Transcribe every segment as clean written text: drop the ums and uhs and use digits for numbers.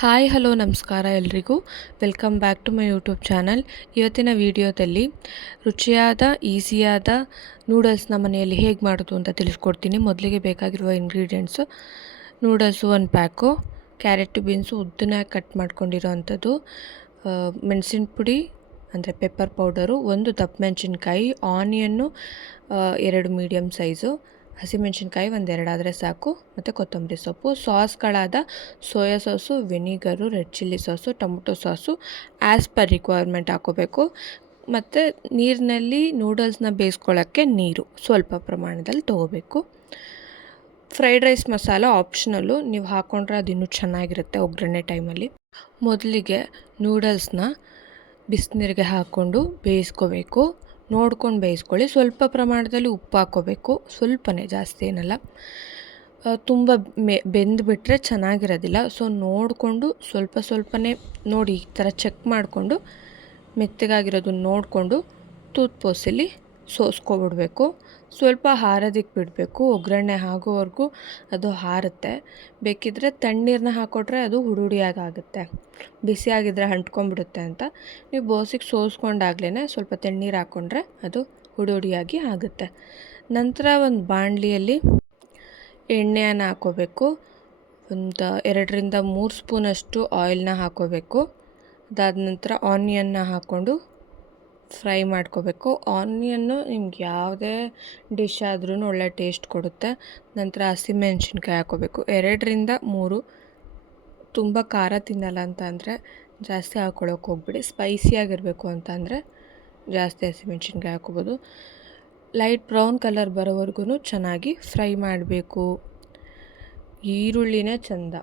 Hi hello ನಮಸ್ಕಾರ ಎಲ್ರಿಗೂ. Welcome back to my YouTube channel. ಇವತ್ತಿನ ವಿಡಿಯೋದಲ್ಲಿ ರುಚಿಯಾದ ಈಸಿಯಾದ ನೂಡಲ್ಸ್ನ ಮನೆಯಲ್ಲಿ ಹೇಗೆ ಮಾಡೋದು ಅಂತ ತಿಳಿಸ್ಕೊಡ್ತೀನಿ. ಮೊದಲಿಗೆ ಬೇಕಾಗಿರುವ ingredients: noodles 1 pack, carrot beans ಉದ್ದನಾಗಿ ಕಟ್ ಮಾಡ್ಕೊಂಡಿರೋ ಅಂಥದ್ದು, ಮೆಣಸಿನ ಪುಡಿ ಅಂದರೆ ಪೆಪ್ಪರ್ ಪೌಡರು, 1 ದಪ್ಪ ಮೆಣಸಿನ್ಕಾಯಿ, ಆನಿಯನ್ನು 2 ಮೀಡಿಯಮ್ ಸೈಜು, ಹಸಿಮೆಣಸಿನ್ಕಾಯಿ 1-2 ಆದರೆ ಸಾಕು, ಮತ್ತು ಕೊತ್ತಂಬರಿ ಸೊಪ್ಪು. ಸಾಸ್ಗಳಾದ soya sauce, vinegar, red chilli sauce, tomato sauce as per requirement ಹಾಕೋಬೇಕು. ಮತ್ತು ನೀರಿನಲ್ಲಿ ನೂಡಲ್ಸ್ನ ಬೇಯಿಸ್ಕೊಳ್ಳೋಕ್ಕೆ ನೀರು ಸ್ವಲ್ಪ ಪ್ರಮಾಣದಲ್ಲಿ ತೊಗೋಬೇಕು. ಫ್ರೈಡ್ ರೈಸ್ ಮಸಾಲ ಆಪ್ಷನಲ್ಲು, ನೀವು ಹಾಕ್ಕೊಂಡ್ರೆ ಅದು ಇನ್ನೂ ಚೆನ್ನಾಗಿರುತ್ತೆ ಒಗ್ಗರಣೆ ಟೈಮಲ್ಲಿ. ಮೊದಲಿಗೆ ನೂಡಲ್ಸ್ನ ಬಿಸಿನೀರಿಗೆ ಹಾಕ್ಕೊಂಡು ಬೇಯಿಸ್ಕೋಬೇಕು. ನೋಡ್ಕೊಂಡು ಬೇಯಿಸ್ಕೊಳ್ಳಿ. ಸ್ವಲ್ಪ ಪ್ರಮಾಣದಲ್ಲಿ ಉಪ್ಪು ಹಾಕ್ಕೋಬೇಕು, ಸ್ವಲ್ಪನೇ, ಜಾಸ್ತಿ ಏನಲ್ಲ. ತುಂಬ ಬೆಂದುಬಿಟ್ರೆ ಚೆನ್ನಾಗಿರೋದಿಲ್ಲ. ಸೊ ನೋಡಿಕೊಂಡು ಸ್ವಲ್ಪನೇ ನೋಡಿ, ಈ ಥರ ಚೆಕ್ ಮಾಡಿಕೊಂಡು ಮೆತ್ತಗಾಗಿರೋದನ್ನ ನೋಡಿಕೊಂಡು ತೂತ್ಪೋಸಲ್ಲಿ ಸೋಸ್ಕೊಬಿಡ್ಬೇಕು. ಸ್ವಲ್ಪ ಹಾರೋದಕ್ಕೆ ಬಿಡಬೇಕು. ಒಗ್ಗರಣೆ ಆಗೋವರೆಗೂ ಅದು ಹಾರುತ್ತೆ. ಬೇಕಿದ್ದರೆ ತಣ್ಣೀರನ್ನ ಹಾಕ್ಕೊಟ್ರೆ ಅದು ಹುಡುಡಿಯಾಗುತ್ತೆ. ಬಿಸಿಯಾಗಿದ್ದರೆ ಅಂಟ್ಕೊಂಡ್ಬಿಡುತ್ತೆ ಅಂತ ನೀವು ಬೋಸಿಗೆ ಸೋಸ್ಕೊಂಡಾಗ್ಲೇ ಸ್ವಲ್ಪ ತಣ್ಣೀರು ಹಾಕ್ಕೊಂಡ್ರೆ ಅದು ಹುಡುಡಿಯಾಗಿ ಆಗುತ್ತೆ. ನಂತರ ಒಂದು ಬಾಣಲಿಯಲ್ಲಿ ಎಣ್ಣೆಯನ್ನು ಹಾಕ್ಕೋಬೇಕು. ಒಂದು 2-3 ಸ್ಪೂನಷ್ಟು ಆಯಿಲ್ನ ಹಾಕ್ಕೋಬೇಕು. ಅದಾದ ನಂತರ ಆನಿಯನ್ನ ಹಾಕ್ಕೊಂಡು ಫ್ರೈ ಮಾಡ್ಕೋಬೇಕು. ಆನಿಯನ್ನು ನಿಮ್ಗೆ ಯಾವುದೇ ಡಿಶ್ ಆದ್ರೂ ಒಳ್ಳೆ ಟೇಸ್ಟ್ ಕೊಡುತ್ತೆ. ನಂತರ ಹಸಿಮೆಣ್ಸಿನ್ಕಾಯಿ ಹಾಕ್ಕೋಬೇಕು, 2-3. ತುಂಬ ಖಾರ ತಿನ್ನಲ್ಲ ಅಂತ ಅಂದರೆ ಜಾಸ್ತಿ ಹಾಕ್ಕೊಳ್ಳೋಕೆ ಹೋಗ್ಬಿಡಿ. ಸ್ಪೈಸಿಯಾಗಿರಬೇಕು ಅಂತ ಅಂದರೆ ಜಾಸ್ತಿ ಹಸಿಮೆಣ್ಸಿನ್ಕಾಯಿ ಹಾಕ್ಕೋಬೋದು. ಲೈಟ್ ಬ್ರೌನ್ ಕಲರ್ ಬರೋವರೆಗೂ ಚೆನ್ನಾಗಿ ಫ್ರೈ ಮಾಡಬೇಕು. ಈರುಳ್ಳಿನೇ ಚೆಂದ.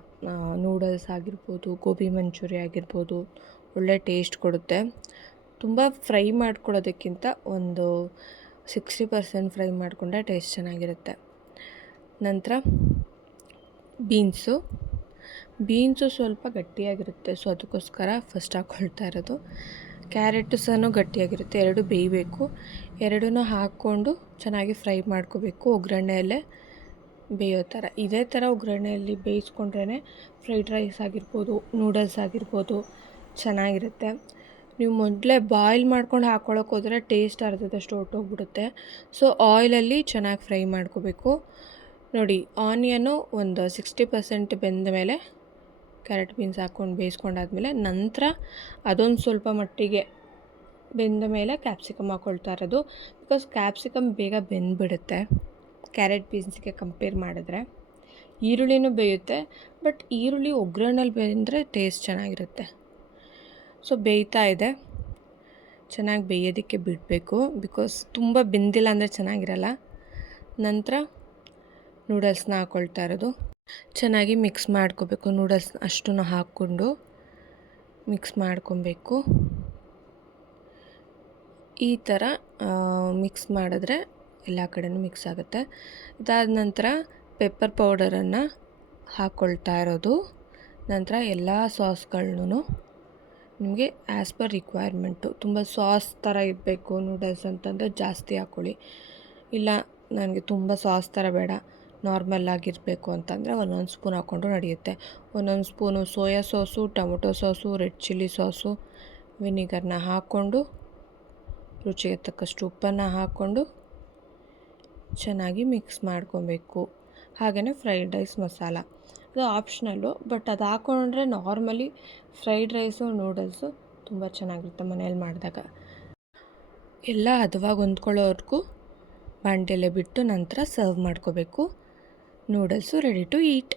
ನೂಡಲ್ಸ್ ಆಗಿರ್ಬೋದು, ಗೋಬಿ ಮಂಚೂರಿ ಆಗಿರ್ಬೋದು, ಒಳ್ಳೆ ಟೇಸ್ಟ್ ಕೊಡುತ್ತೆ. ತುಂಬ ಫ್ರೈ ಮಾಡ್ಕೊಳ್ಳೋದಕ್ಕಿಂತ ಒಂದು 60% ಫ್ರೈ ಮಾಡಿಕೊಂಡ್ರೆ ಟೇಸ್ಟ್ ಚೆನ್ನಾಗಿರುತ್ತೆ. ನಂತರ ಬೀನ್ಸು ಸ್ವಲ್ಪ ಗಟ್ಟಿಯಾಗಿರುತ್ತೆ, ಸೊ ಅದಕ್ಕೋಸ್ಕರ ಫಸ್ಟ್ ಹಾಕ್ಕೊಳ್ತಾ ಇರೋದು. ಕ್ಯಾರೆಟು ಸಹ ಗಟ್ಟಿಯಾಗಿರುತ್ತೆ, 2 ಬೇಯಬೇಕು. 2 ಹಾಕ್ಕೊಂಡು ಚೆನ್ನಾಗಿ ಫ್ರೈ ಮಾಡ್ಕೋಬೇಕು ಒಗ್ಗರಣೆಯಲ್ಲೇ ಬೇಯೋ ಥರ. ಇದೇ ಥರ ಒಗ್ಗರಣೆಯಲ್ಲಿ ಬೇಯಿಸ್ಕೊಂಡ್ರೇ ಫ್ರೈಡ್ ರೈಸ್ ಆಗಿರ್ಬೋದು, ನೂಡಲ್ಸ್ ಆಗಿರ್ಬೋದು ಚೆನ್ನಾಗಿರುತ್ತೆ. ನೀವು ಮೊದಲೇ ಬಾಯ್ಲ್ ಮಾಡ್ಕೊಂಡು ಹಾಕ್ಕೊಳ್ಳೋಕೆ ಹೋದರೆ ಟೇಸ್ಟ್ ಅರ್ಧದಷ್ಟು ಹೊರ್ಟೋಗ್ಬಿಡುತ್ತೆ. ಸೊ ಆಯಿಲಲ್ಲಿ ಚೆನ್ನಾಗಿ ಫ್ರೈ ಮಾಡ್ಕೋಬೇಕು. ನೋಡಿ, ಆನಿಯನ್ನು ಒಂದು 60% ಬೆಂದ ಮೇಲೆ ಕ್ಯಾರೆಟ್ ಬೀನ್ಸ್ ಹಾಕ್ಕೊಂಡು ಬೇಯಿಸ್ಕೊಂಡಾದ್ಮೇಲೆ ನಂತರ ಅದೊಂದು ಸ್ವಲ್ಪ ಮಟ್ಟಿಗೆ ಬೆಂದ ಮೇಲೆ ಕ್ಯಾಪ್ಸಿಕಮ್ ಹಾಕ್ಕೊಳ್ತಾ ಇರೋದು. ಬಿಕಾಸ್ ಕ್ಯಾಪ್ಸಿಕಮ್ ಬೇಗ ಬೆಂದುಬಿಡುತ್ತೆ ಕ್ಯಾರೆಟ್ ಬೀನ್ಸ್ಗೆ ಕಂಪೇರ್ ಮಾಡಿದ್ರೆ. ಈರುಳ್ಳಿನೂ ಬೇಯುತ್ತೆ, ಬಟ್ ಈರುಳ್ಳಿ ಒಗ್ಗರಣೆಲಿ ಬೆಂದರೆ ಟೇಸ್ಟ್ ಚೆನ್ನಾಗಿರುತ್ತೆ. ಸೊ ಬೇಯ್ತಾ ಇದೆ, ಚೆನ್ನಾಗಿ ಬೇಯೋದಕ್ಕೆ ಬಿಡಬೇಕು. ಬಿಕಾಸ್ ತುಂಬ ಬೆಂದಿಲ್ಲ ಅಂದರೆ ಚೆನ್ನಾಗಿರಲ್ಲ. ನಂತರ ನೂಡಲ್ಸ್ನ ಹಾಕ್ಕೊಳ್ತಾ ಇರೋದು, ಚೆನ್ನಾಗಿ ಮಿಕ್ಸ್ ಮಾಡ್ಕೋಬೇಕು. ನೂಡಲ್ಸ್ ಅಷ್ಟನ್ನು ಹಾಕ್ಕೊಂಡು ಮಿಕ್ಸ್ ಮಾಡ್ಕೊಬೇಕು. ಈ ಥರ ಮಿಕ್ಸ್ ಮಾಡಿದ್ರೆ ಎಲ್ಲ ಕಡೆಯೂ ಮಿಕ್ಸ್ ಆಗುತ್ತೆ. ಇದಾದ ನಂತರ ಪೆಪ್ಪರ್ ಪೌಡರನ್ನು ಹಾಕ್ಕೊಳ್ತಾ ಇರೋದು. ನಂತರ ಎಲ್ಲ ಸಾಸ್ಗಳನ್ನೂ ನಿಮಗೆ ಆ್ಯಸ್ ಪರ್ ರಿಕ್ವೈರ್ಮೆಂಟು. ತುಂಬ ಸಾಸ್ ಥರ ಇರಬೇಕು ನೂಡಲ್ಸ್ ಅಂತಂದರೆ ಜಾಸ್ತಿ ಹಾಕ್ಕೊಳ್ಳಿ. ಇಲ್ಲ ನನಗೆ ತುಂಬ ಸಾಸ್ ಥರ ಬೇಡ, ನಾರ್ಮಲ್ ಆಗಿರಬೇಕು ಅಂತಂದರೆ 1 ಸ್ಪೂನ್ ಹಾಕ್ಕೊಂಡ್ರೂ ನಡೆಯುತ್ತೆ. 1 spoon soya sauce, tomato sauce, red chilli sauce, ವಿನಿಗರ್ನ ಹಾಕ್ಕೊಂಡು ರುಚಿಗೆ ತಕ್ಕಷ್ಟು ಉಪ್ಪನ್ನು ಹಾಕ್ಕೊಂಡು ಚೆನ್ನಾಗಿ ಮಿಕ್ಸ್ ಮಾಡ್ಕೊಬೇಕು. ಹಾಗೆಯೇ ಫ್ರೈಡ್ ರೈಸ್ ಮಸಾಲ, ಅದು ಆಪ್ಷನಲ್ಲು, ಬಟ್ ಅದು ಹಾಕ್ಕೊಂಡ್ರೆ ನಾರ್ಮಲಿ ಫ್ರೈಡ್ ರೈಸು ನೂಡಲ್ಸು ತುಂಬ ಚೆನ್ನಾಗಿರುತ್ತೆ ಮನೇಲಿ ಮಾಡಿದಾಗ. ಎಲ್ಲ ಹದವಾಗಿ ಹೊಂದ್ಕೊಳ್ಳೋವರೆಗೂ ಬಾಣಲೆಯಲ್ಲೇ ಬಿಟ್ಟು ನಂತರ ಸರ್ವ್ ಮಾಡ್ಕೋಬೇಕು. Noodles ready to heat.